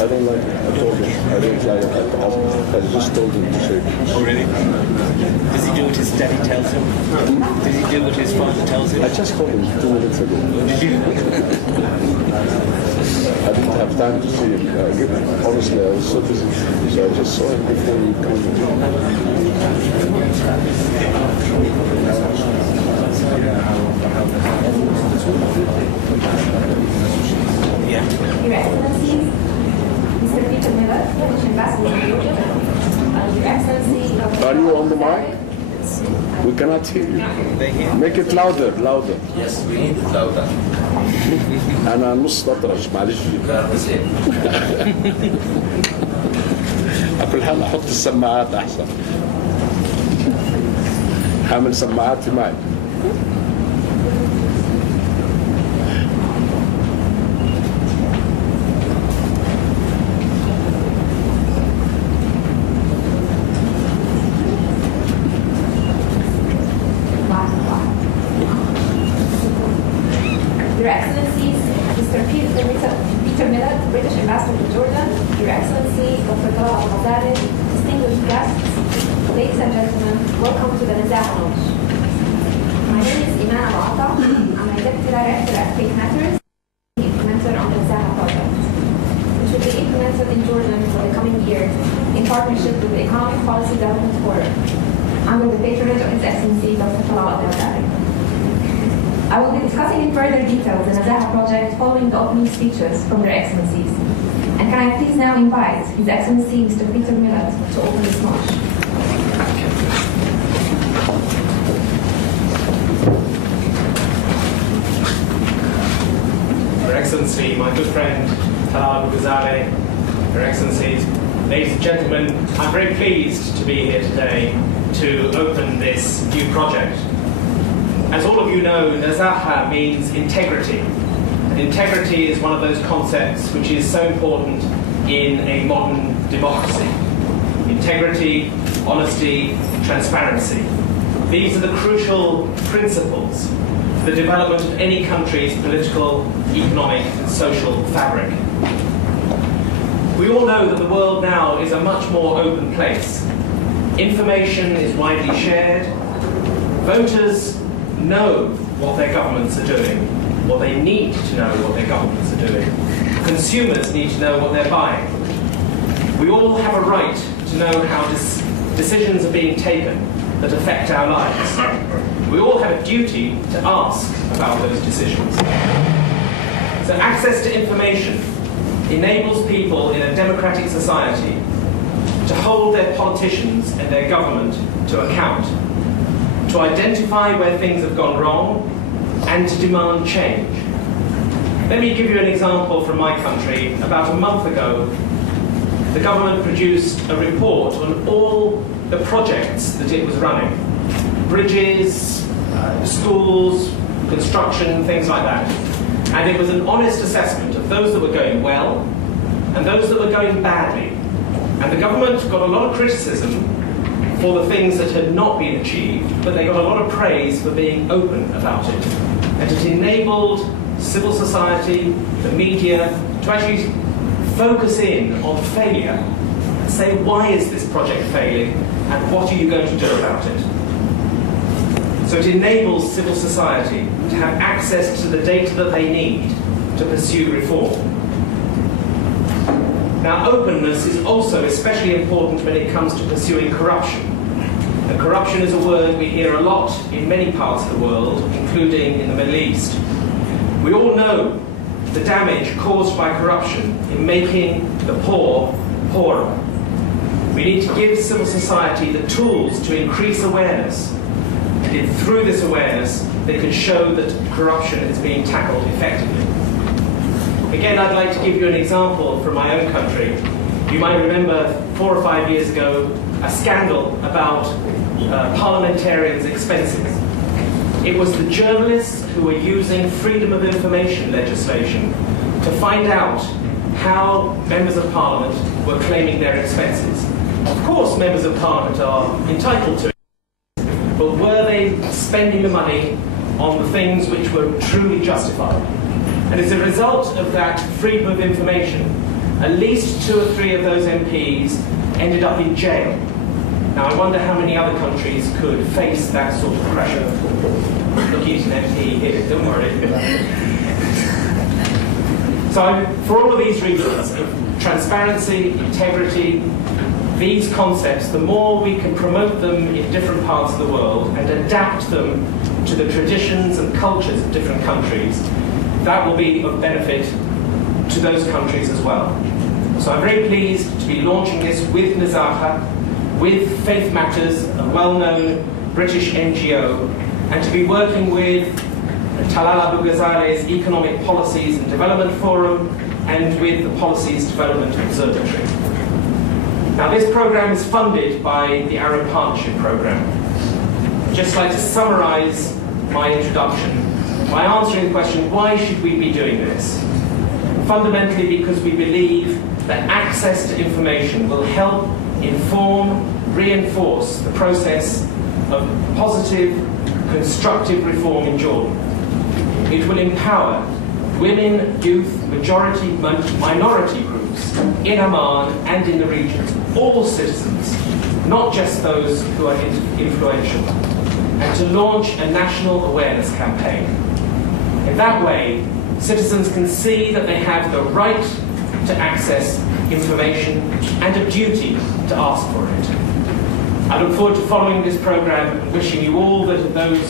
I don't like it. I told him. I don't like it at all. I just told him to shave. Oh, really? Does he do what his daddy tells him? Does he do what his father tells him? I just called him 2 minutes ago. Did you? I didn't have time to see him. Honestly, I was so busy. So I just saw him before he came. Yeah. Your Excellencies, Mr. Peter Miller, British Ambassador to Georgia, Your Excellency, Dr. Are you on the mic? We cannot hear you. They hear. Make it louder, louder. Yes, we need it louder. أنا نص أطرش معلش. على كل حال أحط السماعات أحسن. حامل سماعات في معي. Your Excellencies, Mr. Peter Miller, British Ambassador to Jordan, Your Excellency, Dr. Talal Al-Ghazaleh, distinguished guests, ladies and gentlemen, welcome to the Nazaha Lodge. My name is Iman Al-Ata. I'm a Deputy Director at State Matters, implementer on the Nazaha project, which will be implemented in Jordan for the coming years in partnership with the Economic Policy Development Forum, under the patronage of His Excellency Dr. Talal Al-Ghazaleh. I will be discussing in further detail the Nazaha project following the opening speeches from their Excellencies. And can I please now invite His Excellency Mr. Peter Miller to open this launch. Your Excellency, my good friend Talal, Abu-Ghazaleh, Your Excellencies, ladies and gentlemen, I'm very pleased to be here today to open this new project. As all of you know, Nazaha means integrity. And integrity is one of those concepts which is so important in a modern democracy. Integrity, honesty, transparency. These are the crucial principles for the development of any country's political, economic, and social fabric. We all know that the world now is a much more open place. Information is widely shared. Voters know what their governments are doing, or they need to know what their governments are doing. Consumers need to know what they're buying. We all have a right to know how decisions are being taken that affect our lives. We all have a duty to ask about those decisions. So access to information enables people in a democratic society to hold their politicians and their government to account, to identify where things have gone wrong, and to demand change. Let me give you an example from my country. About a month ago, the government produced a report on all the projects that it was running. Bridges, schools, construction, things like that. And it was an honest assessment of those that were going well and those that were going badly. And the government got a lot of criticism for the things that had not been achieved, but they got a lot of praise for being open about it. And it enabled civil society, the media, to actually focus in on failure and say, why is this project failing and what are you going to do about it? So it enables civil society to have access to the data that they need to pursue reform. Now, openness is also especially important when it comes to pursuing corruption. And corruption is a word we hear a lot in many parts of the world, including in the Middle East. We all know the damage caused by corruption in making the poor poorer. We need to give civil society the tools to increase awareness. And through this awareness, they can show that corruption is being tackled effectively. Again, I'd like to give you an example from my own country. You might remember 4 or 5 years ago a scandal about parliamentarians' expenses. It was the journalists who were using freedom of information legislation to find out how members of parliament were claiming their expenses. Of course, members of parliament are entitled to it, but were they spending the money on the things which were truly justified? And as a result of that freedom of information, at least 2 or 3 of those MPs ended up in jail. Now, I wonder how many other countries could face that sort of pressure. Looking at an MP here, don't worry. So, for all of these reasons, transparency, integrity, these concepts, the more we can promote them in different parts of the world and adapt them to the traditions and cultures of different countries, that will be of benefit to those countries as well. So I'm very pleased to be launching this with Nazaha, with Faith Matters, a well-known British NGO, and to be working with Talal Abu-Ghazaleh's Economic Policies and Development Forum, and with the Policies Development Observatory. Now, this program is funded by the Arab Partnership Program. I'd just like to summarize my introduction by answering the question, why should we be doing this? Fundamentally because we believe that access to information will help inform, reinforce the process of positive, constructive reform in Jordan. It will empower women, youth, majority, minority groups in Amman and in the region, all citizens, not just those who are influential, and to launch a national awareness campaign. In that way, citizens can see that they have the right to access information and a duty to ask for it. I look forward to following this program and wishing you all those